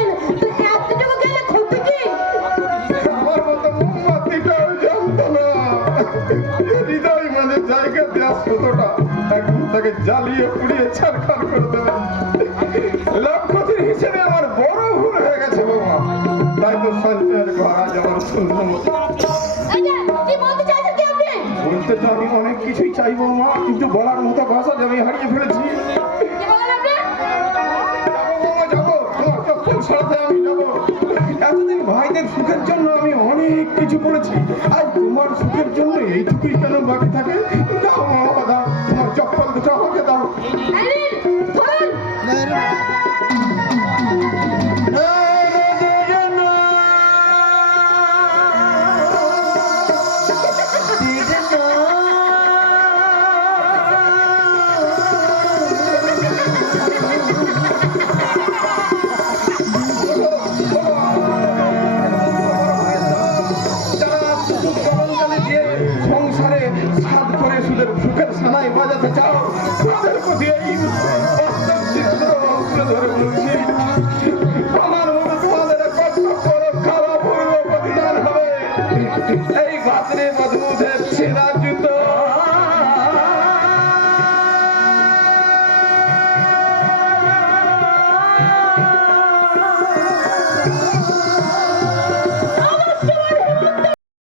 দিয়েছেন, তো এতটুকু গেলে ক্ষতি কি? আমার মতো মোমবাতিটাও জানতো না হৃদয় মানে জায়গা দেওয়া সুতোটা এখন তাকে জ্বালিয়ে পুড়িয়ে ছাড়খাড় করে দেবে। লক্ষতির হিসেবে আমার বড় ভুল হয়ে গেছে বৌমা, তাই তো সঞ্চয়ের ঘর আজ আমার শূন্য। এই যে, কি বলতে চাইছেন কি আপনি? বলতে তো আমি অনেক কিছুই চাই বৌমা, কিন্তু বলার মতো ভাষা যে আমি হারিয়ে ফেলেছি। কি বলেন আপনি? যাবো বৌমা যাবো, তোমার চপ্পল সাথে আমি যাবো। এতদিন ভাইদের সুখের জন্য আমি অনেক কিছু করেছি, আজ তোমার সুখের জন্য এইটুকুই কেন বাকি থাকে? দাও বাবা দাও, তোমার চপ্পল দুটো আমাকে দাও। এই নিন, ধরুন। যারা সুখ কলঙ্কালি দিয়ে সংসারে সাধ করে সুখের সানাই বাজাতে চাও, তাদের প্রতি এই